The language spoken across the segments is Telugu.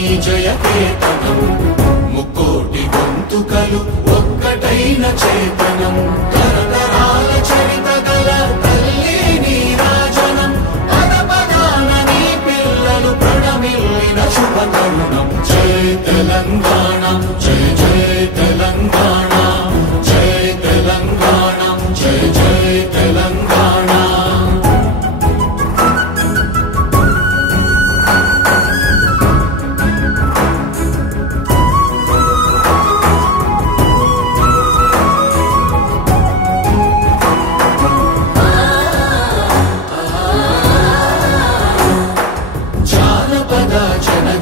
జయకేతనం ముక్కోటి గొంతుకలు ఒక్కటైన చేతనం తరతరాల చరిత గల తల్లి నీరాజనం పద పదాన నీ పిల్లలు ప్రణమిల్లిన శుభ తరుణం జయ తెలంగాణ జయ జయ తెలంగాణ జయ తెలంగాణ జయ జయ తెలంగాణ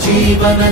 జీవన